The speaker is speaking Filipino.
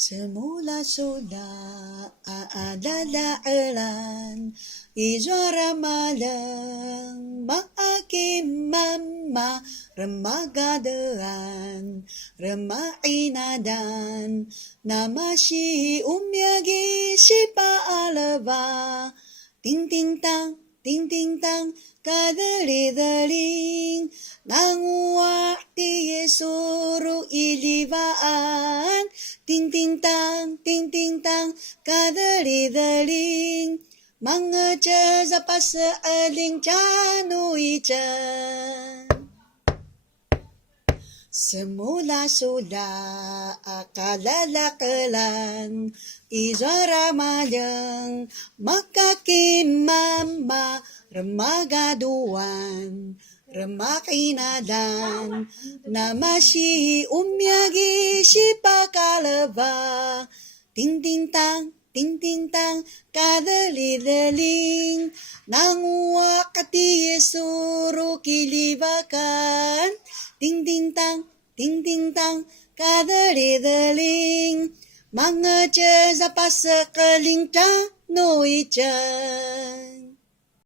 Semula-sula aalala-alan, izwaramalang maaking mama, remagadaan, remainadan, namashi umyagi si paalaba, ting-ting-tang, ting-ting-tang, kadali-daling, nanguwak ti Yesuru ilibaan, ting-ting-tang, ting-ting-tang, kadali-daling, mga Diyos sa pasaaling tiyano'y tiyan. Semula-sula akalalakalan, izwaramalang makakimama, remagaduan, remakinadan, namashi umyagi si pakalaba, ting-ting-tang, ting-ting-tang, kadali-daling, nanguwak ti Yesuru kilibakan, ting-ting-tang, ting-ting-tang, kadali-daling, mga Diyos sa pasakaling tiyano'y tiyan.